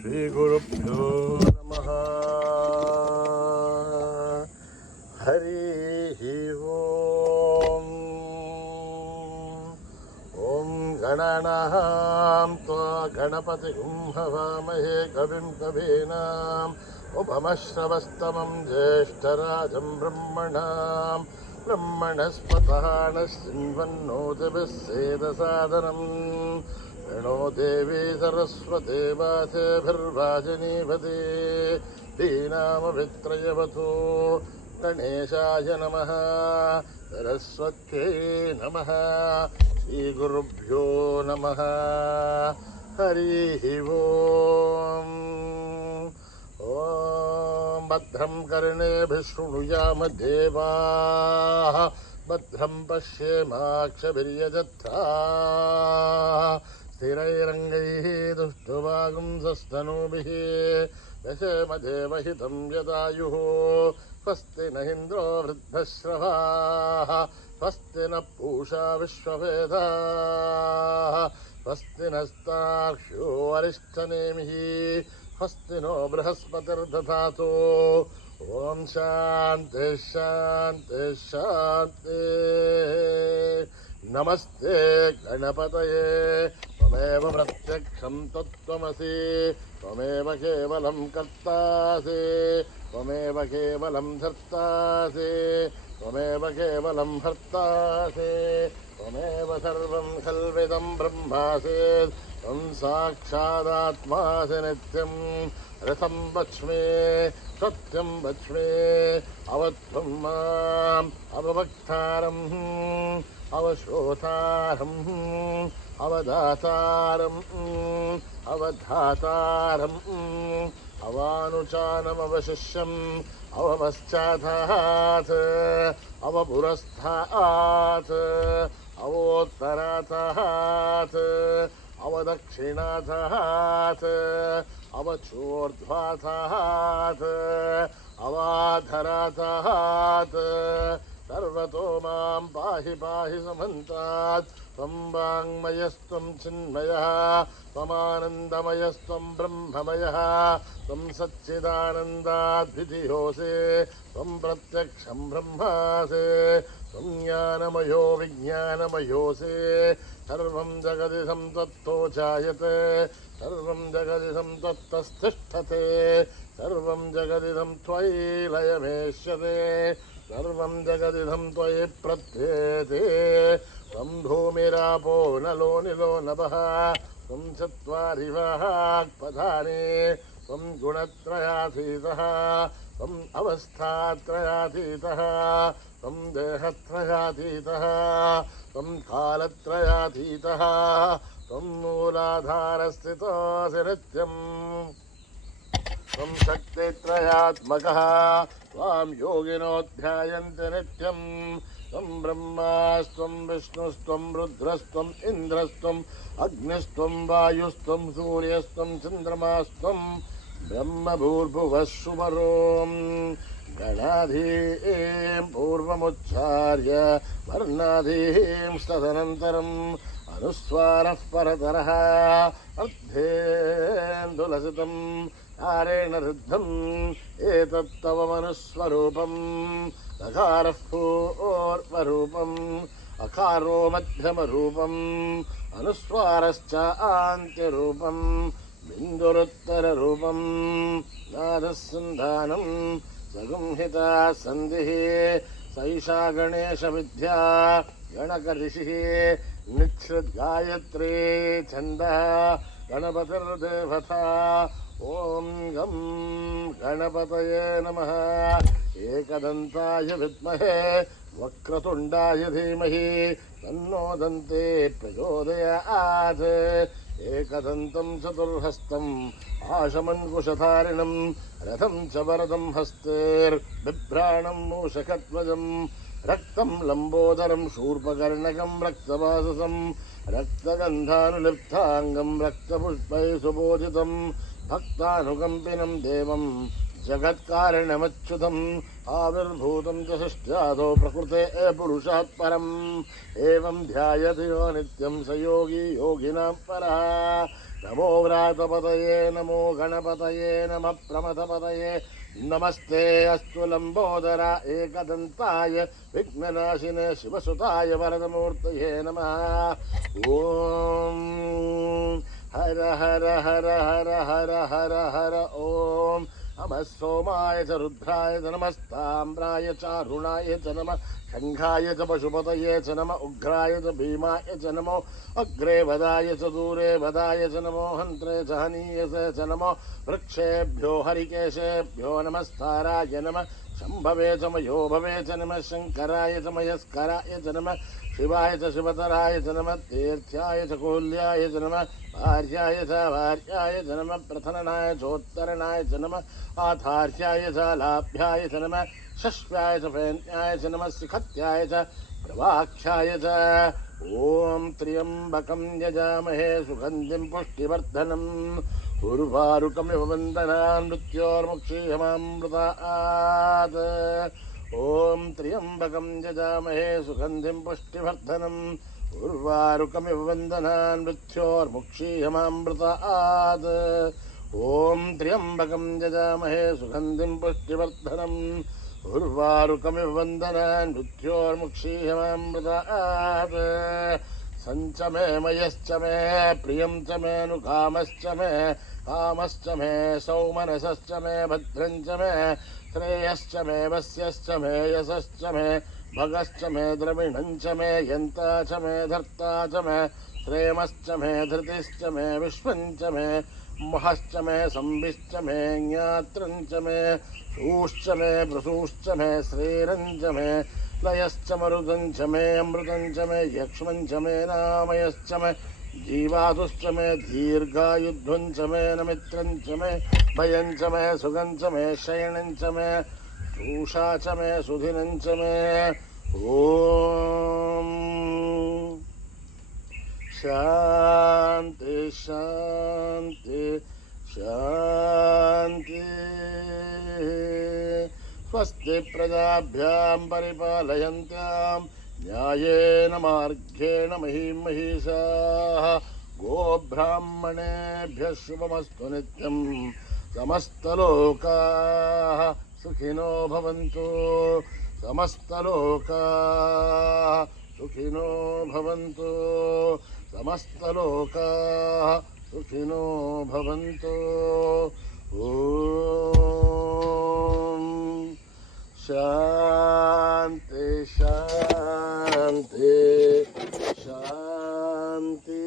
श्रीगुरुभ्यो नमः। हरिः ओम्। ॐ गणानां त्वा गणपतिं हवामहे कविं कवीनाम् उपमश्रवस्तमं ज्येष्ठराजं ब्रह्मणस्पतः नः शृण्वन्नोतिभिः सेदसादनम् प्रणो देवी सरस्वती वासेभिर्वाजिनीपते दीनामभित्रयवतु गणेशाय नमः सरस्वत्यै नमः श्रीगुरुभ्यो नमः हरिः ओम्। ॐ भद्रं कर्णेभिः शृणुयाम देवाः भद्रं पश्येमाक्षभिर्यजत्राः स्थिरैरङ्गैः दुष्टवागुंसस्तनूभिः दशेम देवहितं यदायुः स्वस्ति न इन्द्रो वृद्धश्रवाः स्वस्ति न पूषा विश्ववेदाः स्वस्ति नस्तार्क्ष्यो अरिष्टनेमिः स्वस्ति नो बृहस्पतिर्दधातु। ॐ शान्ति शान्ति शान्ति। नमस्ते गणपतये त्वमेव प्रत्यक्षं तत्त्वमसि त्वमेव केवलं कर्तासि त्वमेव केवलं धर्तासि त्वमेव केवलं भर्तासि त्वमेव सर्वं खल्विदं ब्रह्मासि त्वं साक्षादात्मासि नित्यं रथं वच्मि सत्यं वच्मि अवत्वं माम् अवभक्तारम् अवश्रोतारम् अवदातारम् अवधातारम् अवानुचानमवशिष्यम् अवपश्चातात् अवपुरस्तात् अवोत्तरातात् अवदक्षिणातात् अवचोर्ध्वातात् अवाधरातात् सर्वतो मां पाहि पाहि समन्तात् त्वं वाङ्मयस्त्वं चिन्मयः त्वमानन्दमयस्त्वं ब्रह्ममयः त्वं सच्चिदानन्दाद्वितीयोऽसि त्वं प्रत्यक्षं ब्रह्मासि त्वं ज्ञानमयो विज्ञानमयोऽसि सर्वं जगदिदं त्वत्तो जायते सर्वं जगदिदं त्वत्तस्तिष्ठते सर्वं जगदिदं त्वयि लयमेष्यते सर्वं जगदिदं त्वयि प्रत्येते त्वं भूमिरापो नलो निलो नभः त्वं चत्वारि वाक्पदानि त्वं गुणत्रयातीतः त्वम् अवस्थात्रयातीतः त्वं देहत्रयातीतः त्वं कालत्रयातीतः त्वं मूलाधारस्थितोऽसि नित्यम् त्वं शक्तित्रयात्मकः त्वां योगिनो ध्यायन्ति नित्यं त्वं ब्रह्मास्त्वं विष्णुस्त्वं रुद्रस्त्वम् इन्द्रस्त्वम् अग्निस्त्वं वायुस्त्वं सूर्यस्त्वं चन्द्रमास्त्वं ब्रह्मभूर्भुवः सुमरों गणाधीं पूर्वमुच्चार्य वर्णाधीं तदनन्तरम् अनुस्वारः परतरः अर्धेन्दुलसितम् आरेण रुद्धम् एतत्तव मनुस्वरूपम् अकारः पूर्वरूपम् अकारो मध्यमरूपम् अनुस्वारश्च आन्त्यरूपम् बिन्दुरुत्तररूपम् नादस्सन्धानम् सगुंहिता सन्धिः सैषा गणेशविद्या गणकऋषिः निच्छृद्गायत्री छन्दः गणपतिर्देवता ॐ गं गणपतये नमः एकदन्ताय विद्महे वक्रतुण्डाय धीमहि तन्नो दन्ते प्रचोदयात् एकदन्तं चतुर्हस्तम् आशमन्कुशधारिणं रथं च वरदं हस्तेर्बिभ्राणं मूषकध्वजम् रक्तं लम्बोदरं शूर्पकर्णकं रक्तवाससं रक्तगन्धानुलिप्ताङ्गं रक्तपुष्पैः सुपूजितं भक्तानुकम्पिनं देवं जगत्कारणमच्युतम् आविर्भूतं च सृष्ट्यादौ प्रकृते पुरुषात् परम् एवं ध्यायति यो नित्यं स योगी योगिनां परः नमो व्रातपतये नमो गणपतये नमः प्रमथपतये नमस्ते अस्तु लम्बोदरा एकदन्ताय विघ्ननाशिने शिवसुताय वरदमूर्तये नमः ॐ हर हर हर हर हर हर हर ॐ नमः सोमाय च रुद्राय च नमस्ताम्राय च अरुणाय च नमः शङ्खाय च पशुपतये च नमः उग्राय च भीमाय च नमो अग्रे वदाय च दूरे वदाय च नमो हन्त्रे च हनीयसे च नमो वृक्षेभ्यो हरिकेशेभ्यो नमस्ताराय नमः शम्भवे च मयो भवे च नमः शङ्कराय च मयस्कराय च नमः शिवाय च शिवतराय च नमः तीर्थ्याय च कूल्याय च नमः भार्याय च भार्याय च नमः प्रथननाय चोत्तरणाय च नमः आधार्याय च लाभ्याय च नमः शश्वाय च फेन्याय च नमः शिखत्याय च प्रवाख्याय च ॐ त्र्यम्बकं यजामहे सुगन्धिं पुष्टिवर्धनम् उर्वारुकमिव वन्दनान् मृत्योर्मुक्षीयमामृतात् ॐ त्र्यम्बकं यजामहे सुगन्धिं पुष्टिवर्धनम् उर्वारुकमिव वन्दनान् मृत्योर्मुक्षीयमामृतात् ॐ त्र्यम्बकं यजामहे सुगन्धिं पुष्टिवर्धनम् उर्वारुकमिव वन्दनान् मृत्योर्मुक्षीयमामृतात् सञ्च मे मयश्च मे प्रियं च मेऽनुकामश्च मे कामश्च मे सौमनसश्च मे भद्रं च मे श्रेयश्च मे वस्यश्च मे यशश्च मे भगश्च मे द्रविणं च मे यन्ता च मे धर्ता च मे श्रेमश्च मे धृतिश्च मे विश्वं च मे महश्च मे संविश्च मे ज्ञात्रं च मे सूश्च मे प्रसूश्च मे श्रीरं च मे लयश्च मरुतं च मे अमृतं च मे यक्ष्मं च मे नामयश्च मे जीवातुश्च मे दीर्घायुध्वं च मे नमित्रं च मे भयं च मे सुगं च मे शयनं च मे सूषा च मे सुधिनं च मे ॐ शान्ति शान्ति शान्ति स्वस्ति प्रजाभ्यां परिपालयन्त्यां न्यायेन मार्गेण महीं महिषाः गोब्राह्मणेभ्यः शुभमस्तु नित्यं समस्तलोकाः सुखिनो भवन्तु समस्तलोकाः सुखिनो भवन्तु समस्तलोकाः सुखिनो भवन्तु ॐ शान्ति शान्ति शान्ति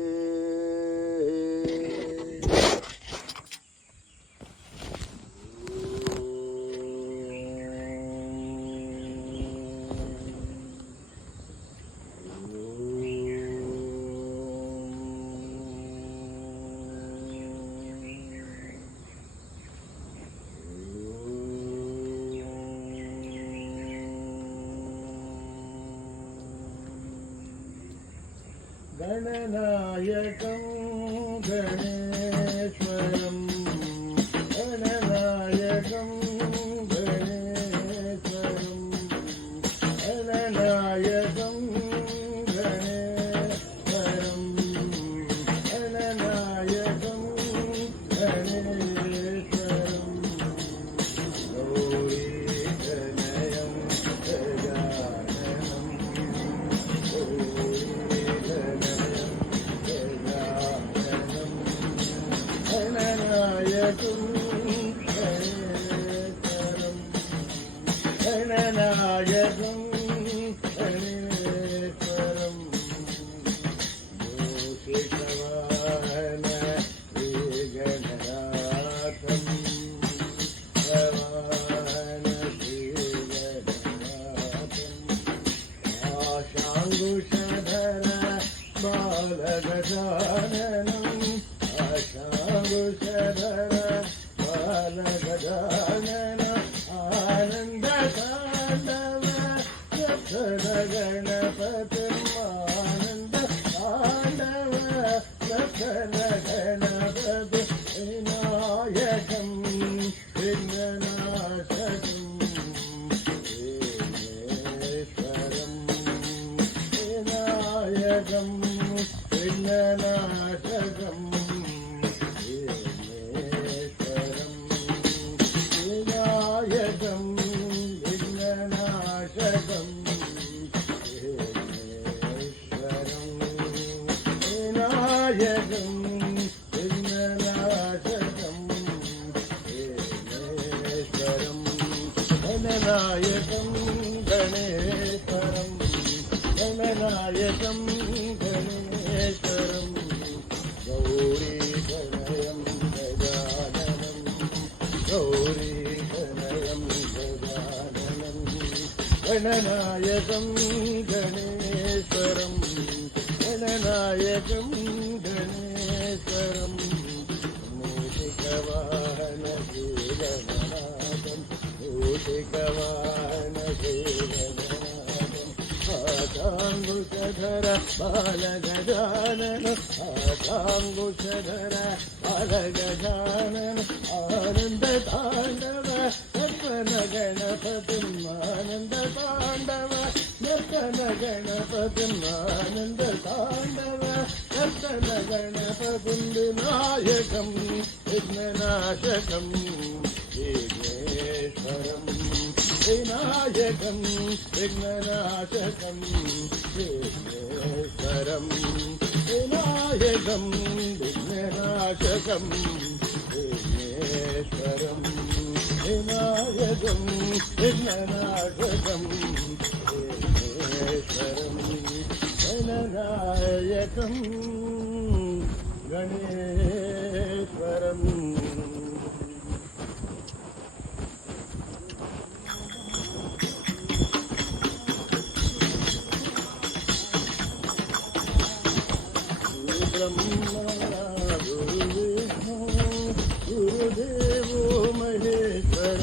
गणनायकं गणेश्वरं गणनायकं गणेश्वरं गणनायकं गणेश्वरं गणनायकं गणेश्वरं गौरी गणयं गजाननं गणनायकं गणेश्वरं गणनायकं गणेश्वरं मूषिकवाहन श्रीगणनाथं प्रवाहन श्रीगणनाथं आशाङ्कुशधर बालगजाननम् आशाङ्कुशधर बालगजानन आनन्दताण्डव रक्षण गणपतिमानन्दताण्डव रक्षण गणपति विनायकं विघ्ननाशकं विघ्ननाशकं विनायकं विघ्ननाशकं विनायकं विघ्ननाशकं गणनायकं गणेश्वरं गणनायकं गणेश्वरं गौरीगणयं गजाननं गौरीगणयं गजाननं गणनायकं गणेश्वरं गणनायकं गणेश्वरं मूषिकवाहनशीलनाथं मूषिकवाहनशीलनाथं आकाङ्कुशधर बालगजानन आकाङ्कुशधर बालगजानन आनन्दताण्डव नर्तन गणपतिम् आनन्दताण्डव नर्तन गणपतिम् आनन्दताण्डव नर्तन गणपतिं विनायकं विघ्ननाशकं विघ्नेश्वरं विनायकं विघ्ननाशकं विघ्नेश्वरं विनायकं विघ्ननाशकं विघ्नेश्वरं विनायकं विघ्ननाशकं विघ्नेश्वरं गणनायकं गणेश्वरं ब्रह्मा गुरुविष्णु गुरुदेवो महेश्वरा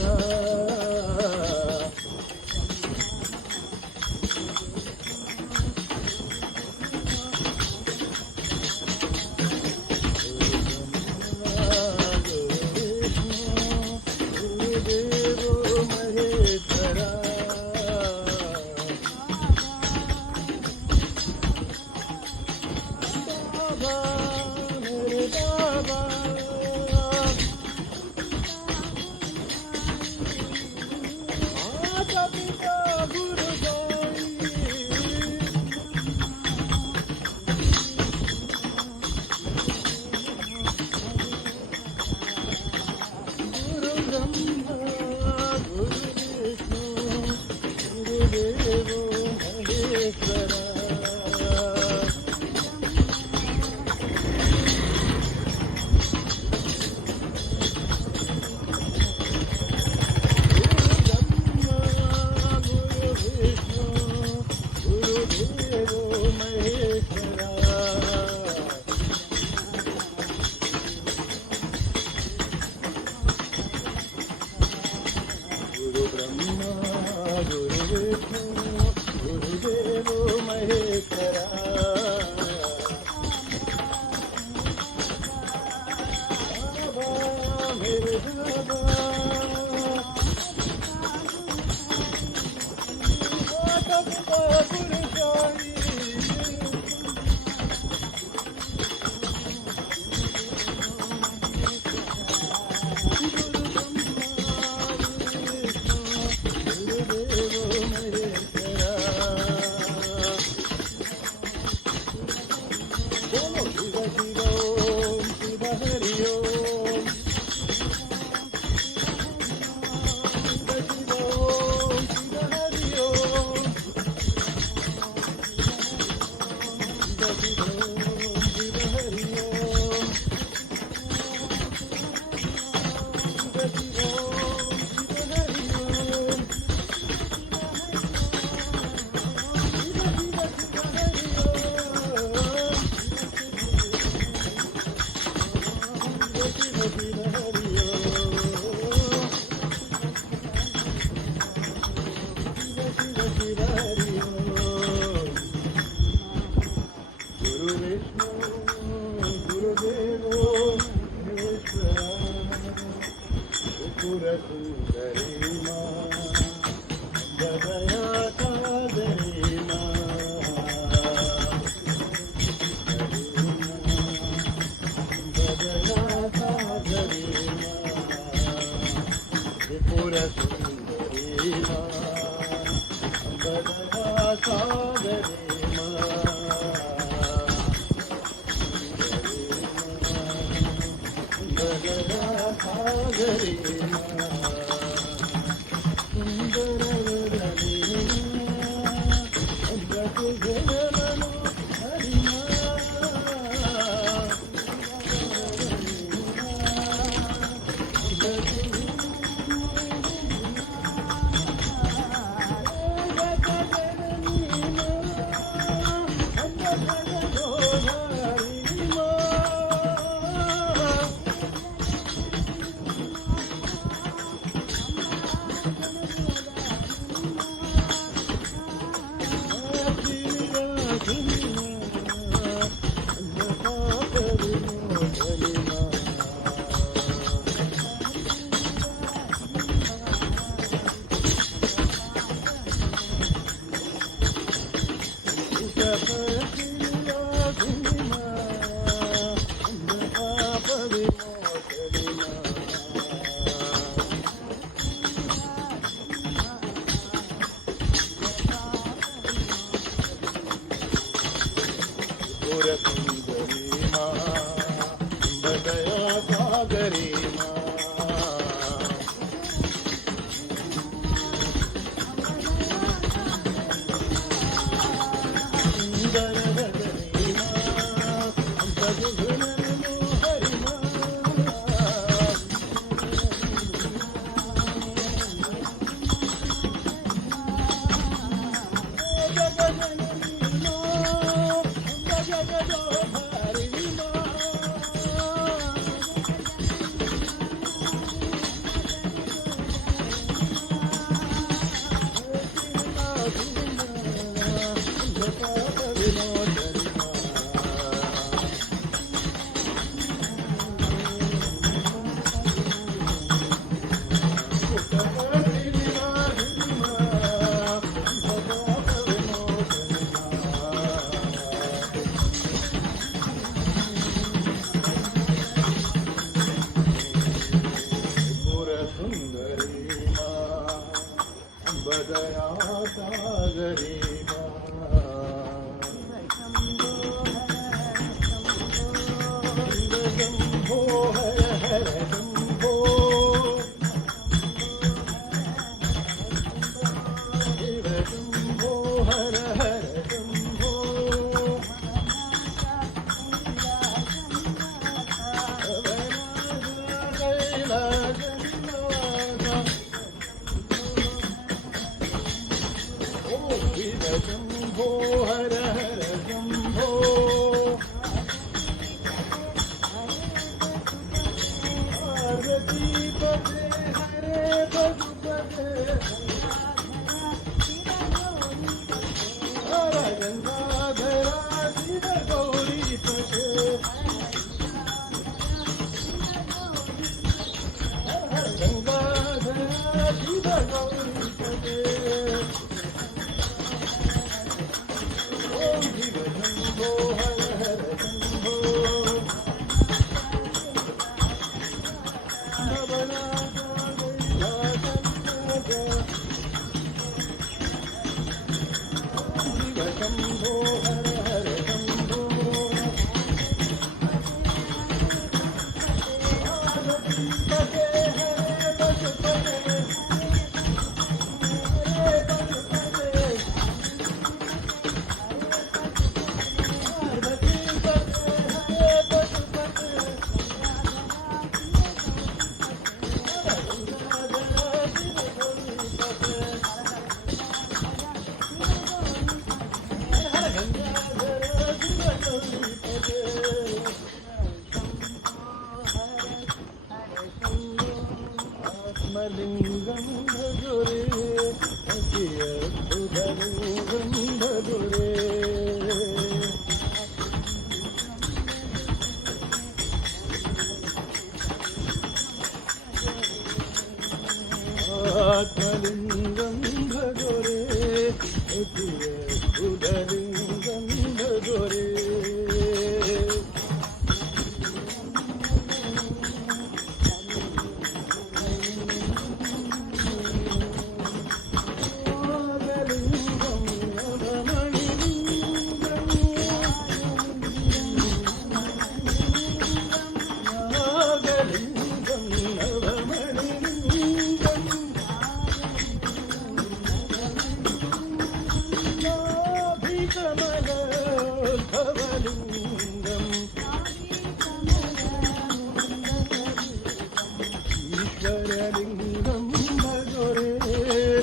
ईश्वरलिङ्गं भजो रे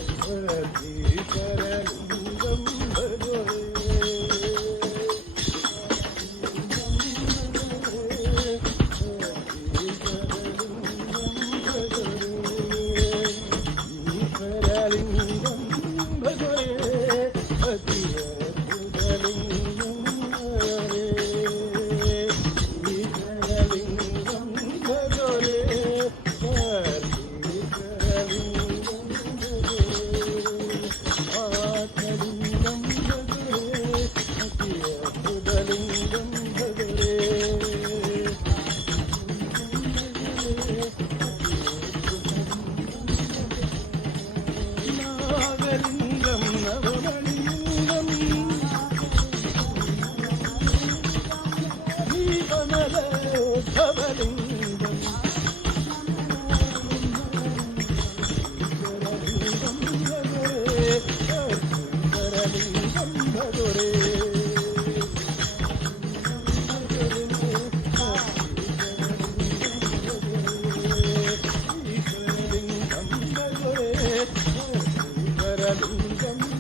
ईश्वरलिङ्गं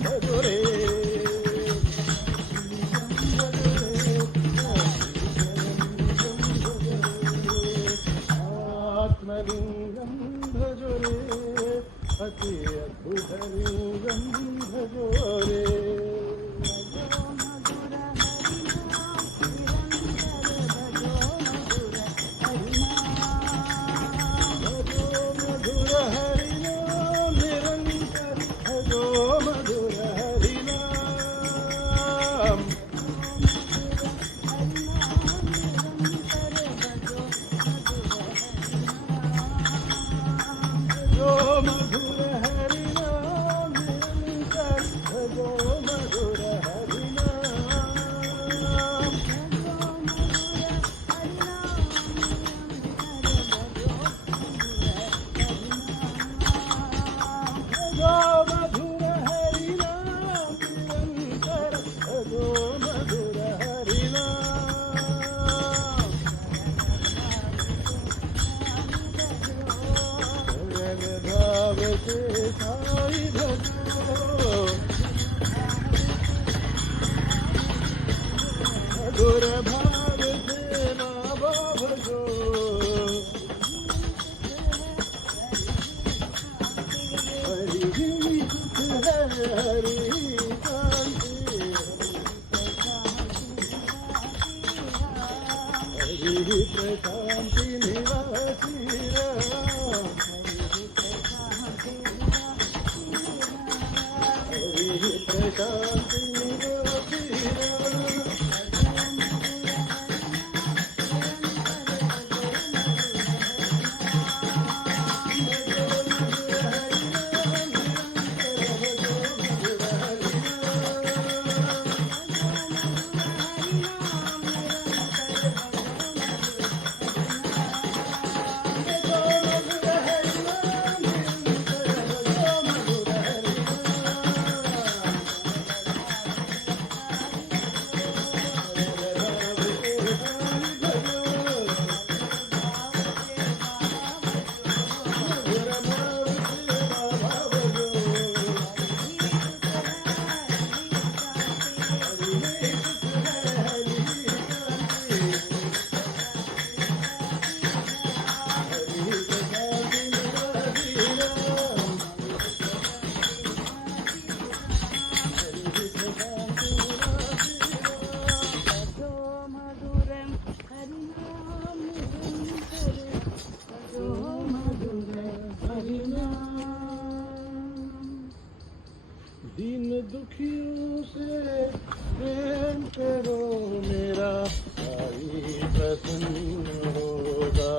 भजो रे आत्मलिङ्गं भजो रे अति अद्भुतलिङ्गं भजो रे मधुर भाव से बाबा भजो हरि हरि कांति हरि प्रशांति निवासी राम हरि प्रशांति निवासी राम दीन दुखियों से प्रेम करो मेरा भाई प्रसन्न होगा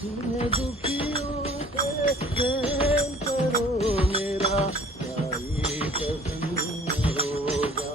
दीन दुखियों से प्रेम करो मेरा भाई प्रसन्न होगा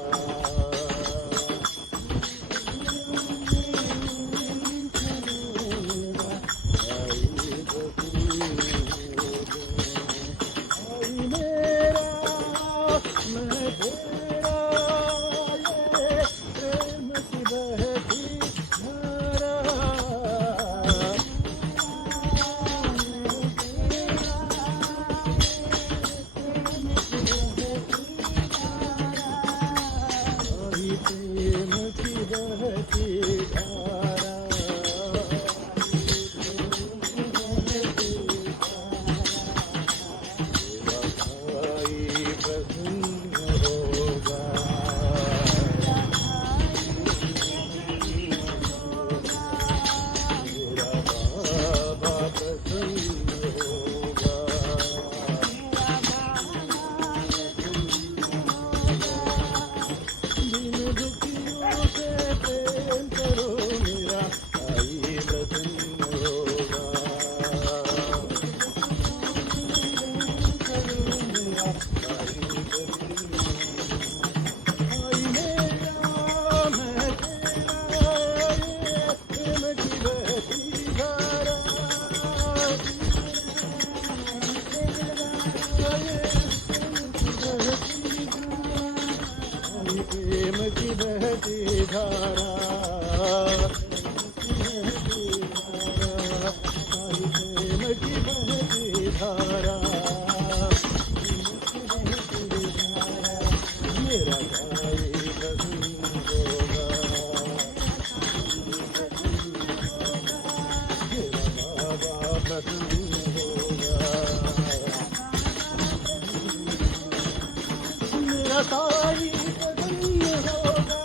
प्रसन्न होगा, मेरा साई प्रसन्न होगा,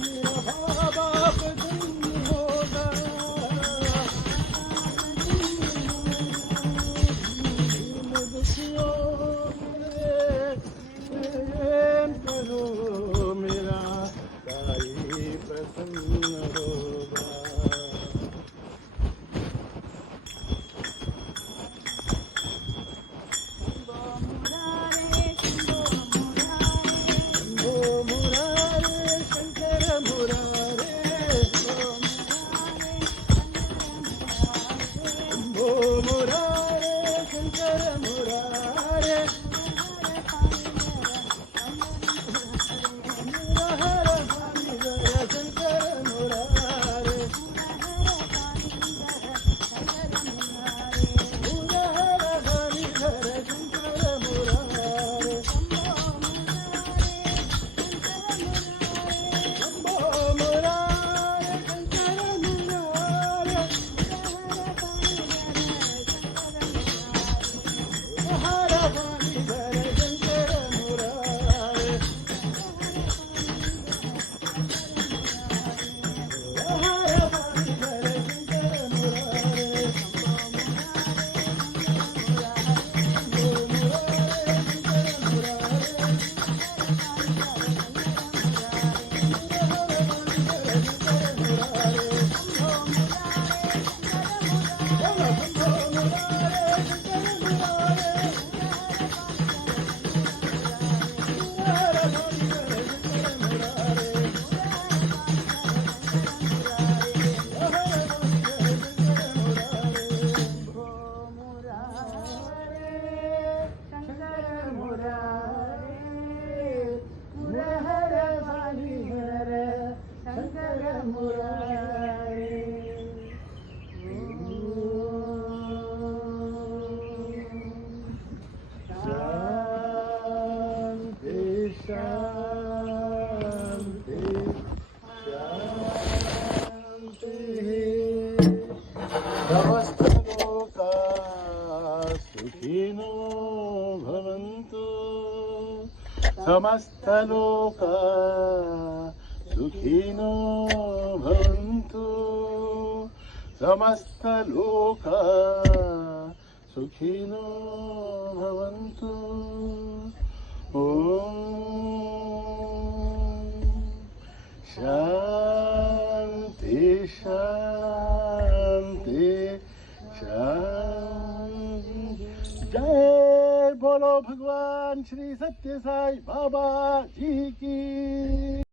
मेरा बाबा प्रसन्न होगा, दुखियों में प्रेम करो, मेरा साई प्रसन्न होगा. शंभो मुरारे शंकर मुरारे, शंभो मुरारे शंकर मुरारे, हर हर शंकर मुरारे, हर हर शंकर मुरारे, शंभो मुरारे शंकर मुरारे, हर हर शंकर मुरारे, हर हर शंकर मुरारे, शांति शांति शांति. समस्तलोका सुखिनो भवन्तु, समस्तलोका सुखिनो भवन्तु, समस्तलोका सुखिनो भवन्तु. ओम शांति शांति शांति. जय बोलो भगवान श्री सत्य साई बाबा जी की.